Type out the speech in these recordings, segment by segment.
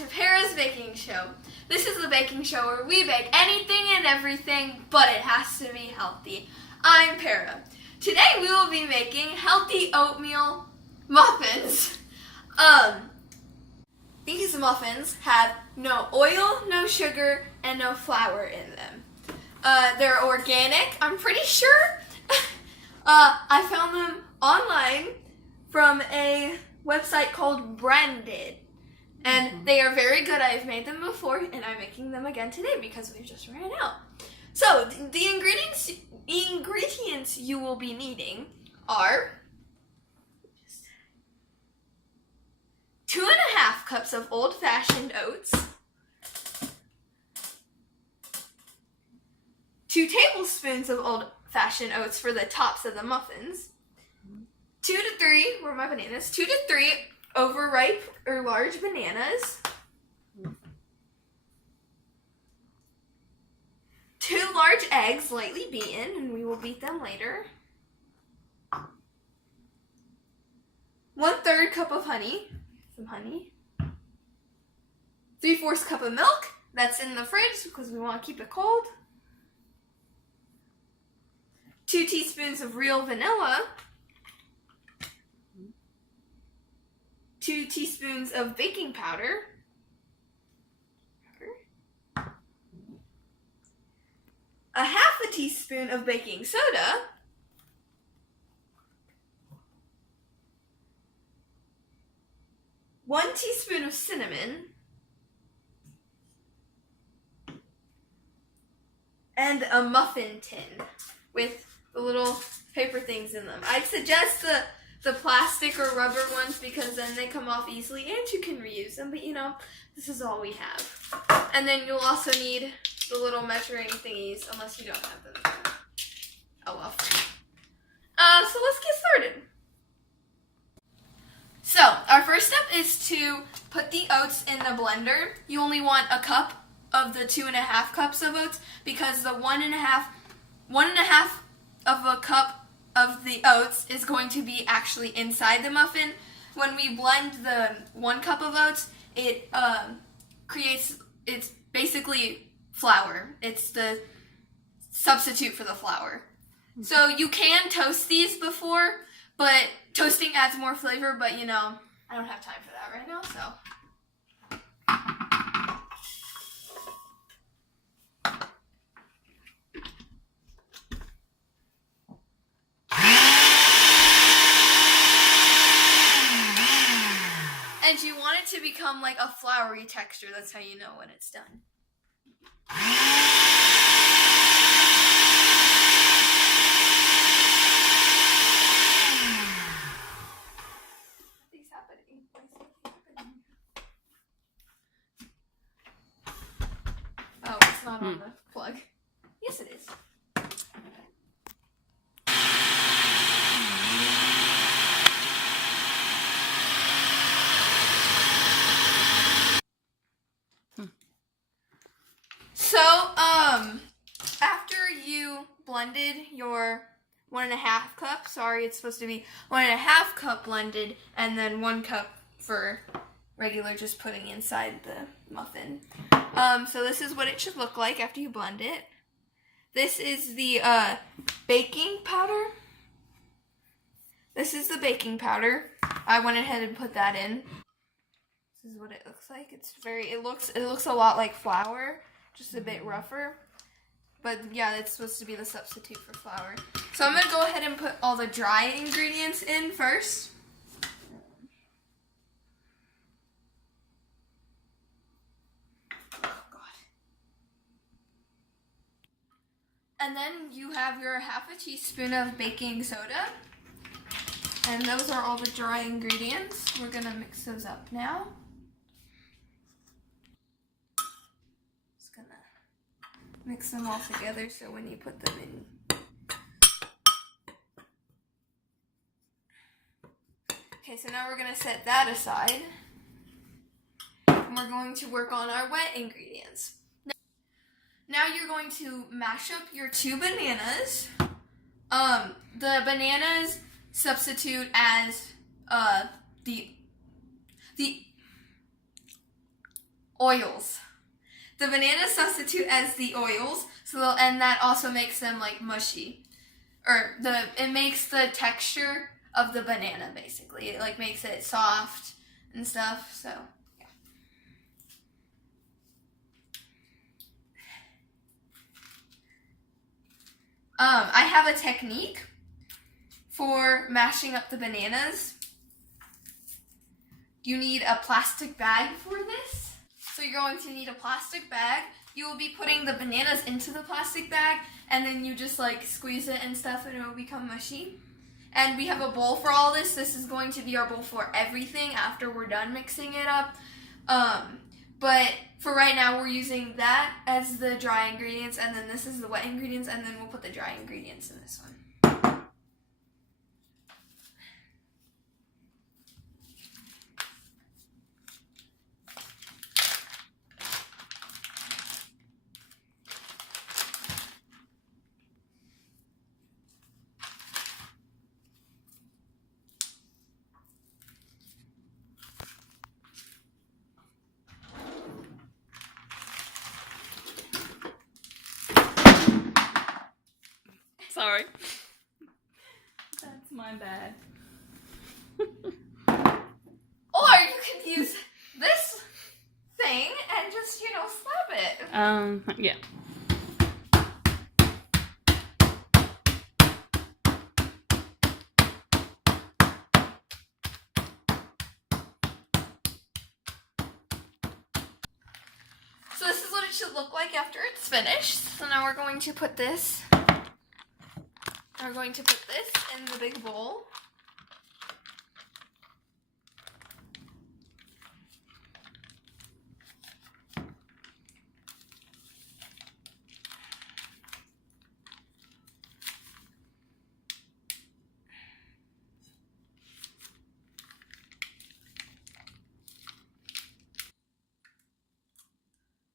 to Pera's baking show. This is the baking show where we bake anything and everything, but it has to be healthy. I'm Pera. Today we will be making healthy oatmeal muffins. These muffins have no oil, no sugar, and no flour in them. They're organic, I'm pretty sure. I found them online from a website called Branded. And they are very good. I've made them before, and I'm making them again today because we've just ran out. So, the ingredients you will be needing are 2.5 cups of old-fashioned oats, 2 tablespoons of old-fashioned oats for the tops of the muffins, 2 to 3, where are my bananas? 2 to 3 overripe or large bananas, 2 large eggs lightly beaten, and we will beat them later, 1/3 cup of honey, some honey, 3/4 cup of milk, that's in the fridge because we want to keep it cold, 2 teaspoons of real vanilla, 2 teaspoons of baking powder, 1/2 teaspoon of baking soda, 1 teaspoon of cinnamon, and a muffin tin with the little paper things in them. I'd suggest the plastic or rubber ones because then they come off easily and you can reuse them, but you know, this is all we have. And then you'll also need the little measuring thingies unless you don't have them. Oh well. So let's get started. So our first step is to put the oats in the blender. You only want a cup of the 2.5 cups of oats because the 1.5 of a cup of the oats is going to be actually inside the muffin. When we blend the 1 cup of oats, it it's basically flour. It's the substitute for the flour. So you can toast these before, but toasting adds more flavor, but you know, I don't have time for that right now, so. And you want it to become like a floury texture. That's how you know when it's done. What's happening? Oh, it's not on the plug. Yes, it is. So, after you blended your 1.5 cup, sorry, it's supposed to be 1.5 cup blended, and then 1 cup for regular, just putting inside the muffin. So this is what it should look like after you blend it. This is the, baking powder. This is the baking powder. I went ahead and put that in. This is what it looks like. It looks a lot like flour. Just a bit rougher, but yeah, that's supposed to be the substitute for flour. So I'm going to go ahead and put all the dry ingredients in first. Oh God. And then you have your 1/2 teaspoon of baking soda. And those are all the dry ingredients. We're going to mix those up now. Mix them all together so when you put them in. Okay, so now we're going to set that aside. And we're going to work on our wet ingredients. Now you're going to mash up your 2 bananas. The bananas substitute as the oils. The bananas substitute as the oils, and that also makes them like mushy. It makes the texture of the banana basically. It like makes it soft and stuff, so yeah. I have a technique for mashing up the bananas. You need a plastic bag for this. So you're going to need a plastic bag. You will be putting the bananas into the plastic bag, and then you just like squeeze it and stuff and it will become mushy. And we have a bowl for all this. This is going to be our bowl for everything after we're done mixing it up. But for right now, we're using that as the dry ingredients, and then this is the wet ingredients, and then we'll put the dry ingredients in this one. Sorry. That's my bad. Or you could use this thing and just, slap it. Yeah. So this is what it should look like after it's finished. So now we're going to put this in the big bowl.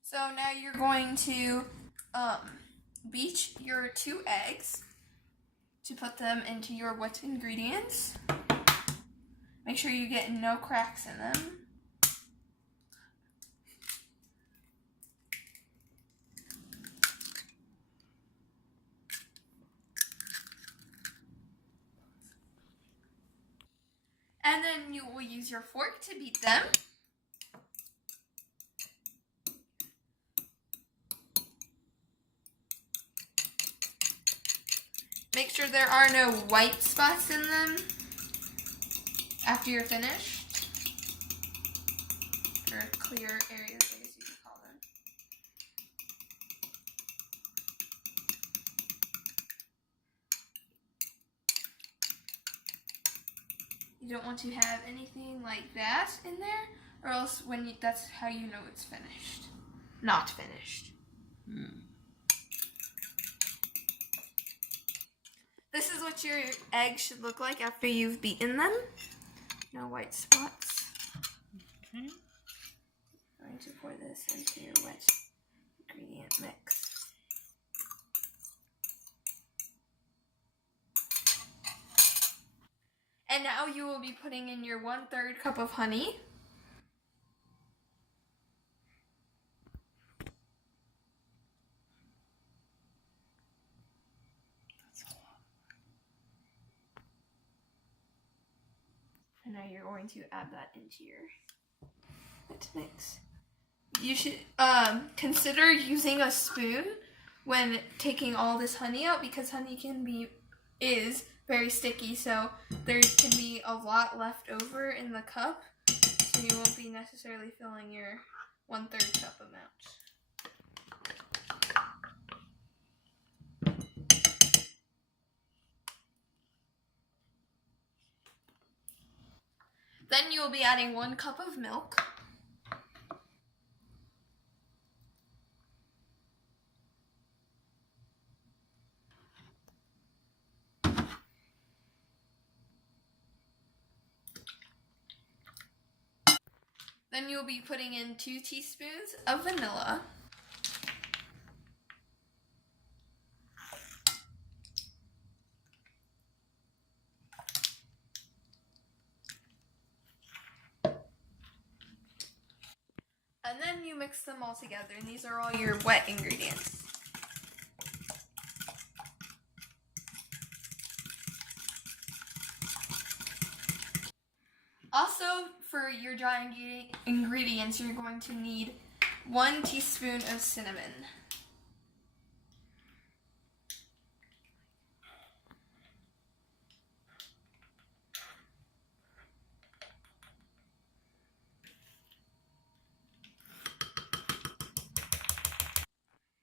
So now you're going to beat your 2 eggs to put them into your wet ingredients. Make sure you get no cracks in them. And then you will use your fork to beat them. Make sure there are no white spots in them after you're finished. Or clear areas, I guess you could call them. You don't want to have anything like that in there, or else that's how you know it's finished. Not finished. This is what your eggs should look like after you've beaten them. No white spots. Okay. I'm going to pour this into your wet ingredient mix. And now you will be putting in your 1/3 cup of honey. And now you're going to add that into your wet mix. You should consider using a spoon when taking all this honey out, because honey is very sticky, so there can be a lot left over in the cup, so you won't be necessarily filling your 1/3 cup amount. Then you will be adding 1 cup of milk. Then you'll be putting in 2 teaspoons of vanilla. And then you mix them all together, and these are all your wet ingredients. Also, for your dry ingredients, you're going to need 1 teaspoon of cinnamon.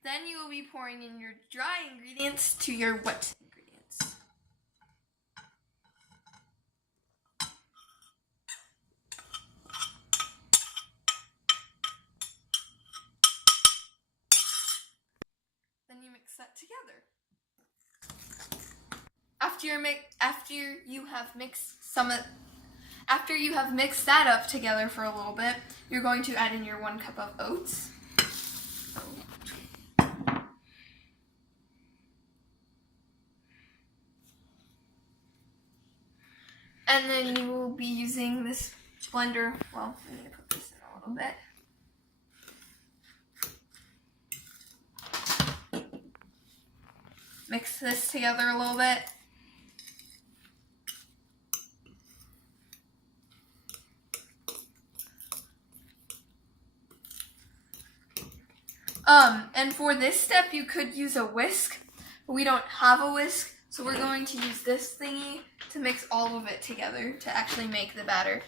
Then you will be pouring in your dry ingredients to your wet ingredients. Then you mix that together. After you have mixed that up together for a little bit, you're going to add in your 1 cup of oats. And then you will be using this blender. Well, I'm going to put this in a little bit. Mix this together a little bit. And for this step, you could use a whisk, but we don't have a whisk, so we're going to use this thingy to mix all of it together to actually make the batter.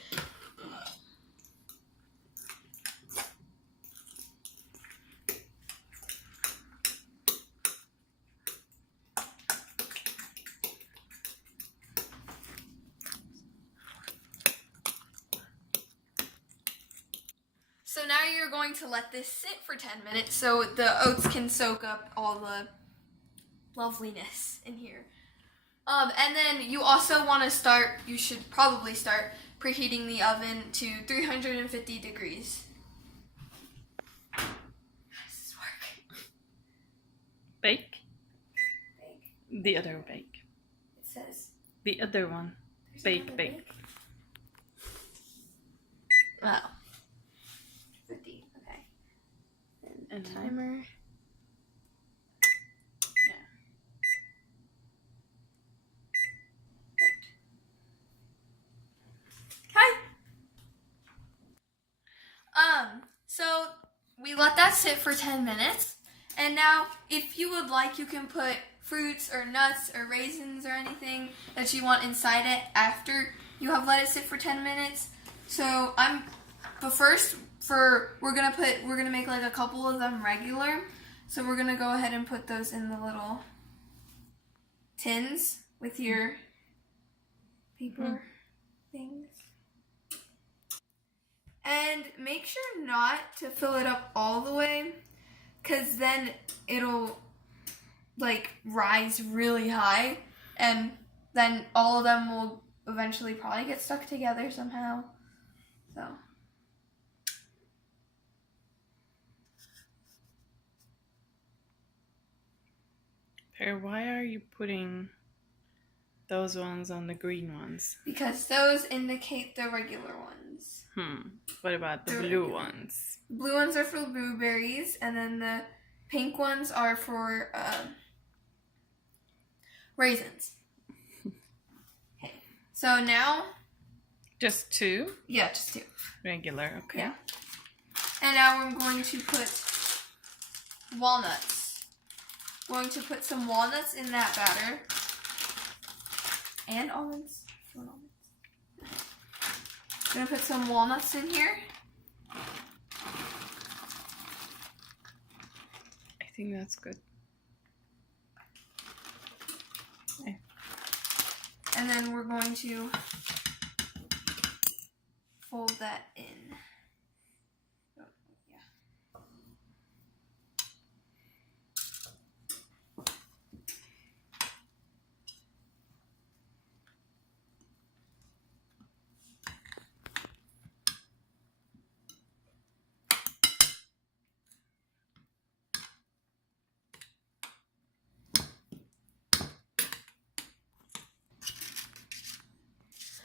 So now you're going to let this sit for 10 minutes so the oats can soak up all the loveliness in here. And then you also want to you should probably start preheating the oven to 350 degrees. How does this work? Bake? Bake. The other bake. It says. The other one. Bake. Wow. 50, okay. And timer. So we let that sit for 10 minutes, and now if you would like, you can put fruits or nuts or raisins or anything that you want inside it after you have let it sit for 10 minutes. So we're gonna make like a couple of them regular. So we're gonna go ahead and put those in the little tins with your paper things. And make sure not to fill it up all the way, because then it'll like rise really high, and then all of them will eventually probably get stuck together somehow. So. Pera, why are you putting those ones on the green ones? Because those indicate the regular ones. What about the blue ones? The blue ones are for blueberries, and then the pink ones are for raisins. Okay. So now... Just 2? Yeah, just 2. Regular, okay. Yeah. And now we're going to put walnuts. We're going to put some walnuts in that batter. And almonds. I'm going to put some walnuts in here. I think that's good. Okay. And then we're going to fold that in.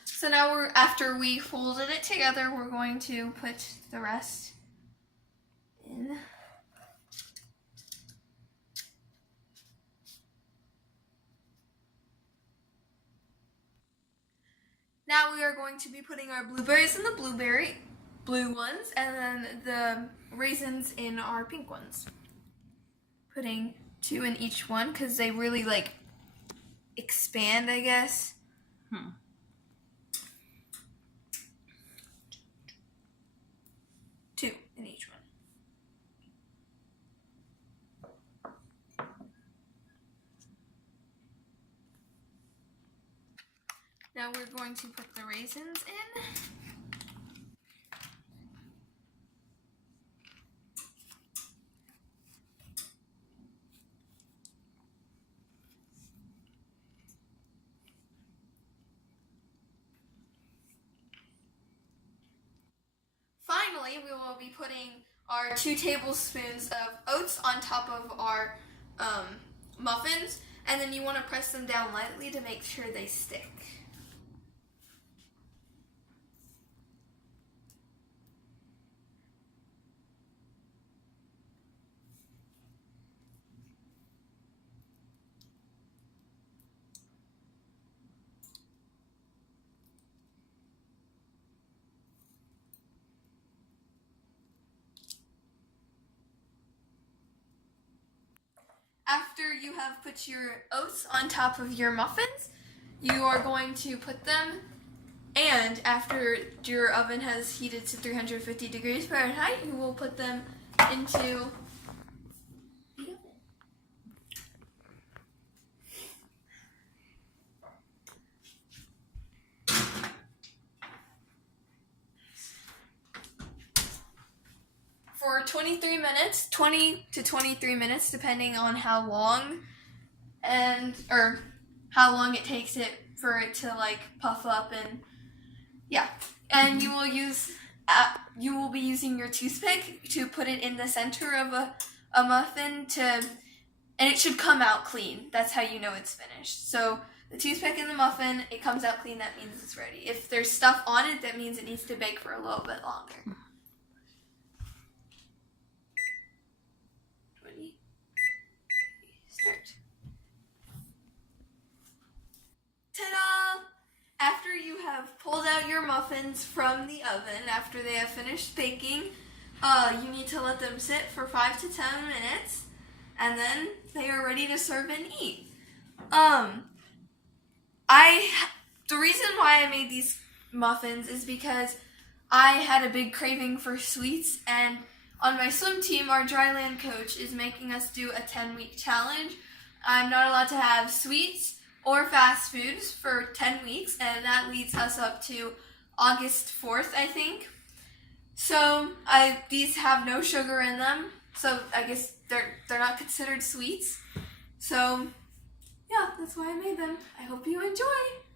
So now after we folded it together, we're going to put the rest in. Now we are going to be putting our blueberries in the blue ones, and then the raisins in our pink ones. Putting 2 in each one because they really like expand, I guess. 2 in each one. Now we're going to put the raisins in. Finally, we will be putting our 2 tablespoons of oats on top of our muffins, and then you want to press them down lightly to make sure they stick. After you have put your oats on top of your muffins, you are going to put them, and after your oven has heated to 350 degrees Fahrenheit, you will put them into the oven. For 23 minutes, 20 to 23 minutes, depending on how long how long it takes it for it to like puff up, and yeah. And you will be using your toothpick to put it in the center of a muffin and it should come out clean. That's how you know it's finished. So the toothpick in the muffin, it comes out clean, that means it's ready. If there's stuff on it, that means it needs to bake for a little bit longer. Start. Ta-da! After you have pulled out your muffins from the oven, after they have finished baking, you need to let them sit for 5 to 10 minutes, and then they are ready to serve and eat. The reason why I made these muffins is because I had a big craving for sweets, and on my swim team, our dryland coach is making us do a 10-week challenge. I'm not allowed to have sweets or fast foods for 10 weeks, and that leads us up to August 4th, I think. So these have no sugar in them, so I guess they're not considered sweets. So yeah, that's why I made them. I hope you enjoy.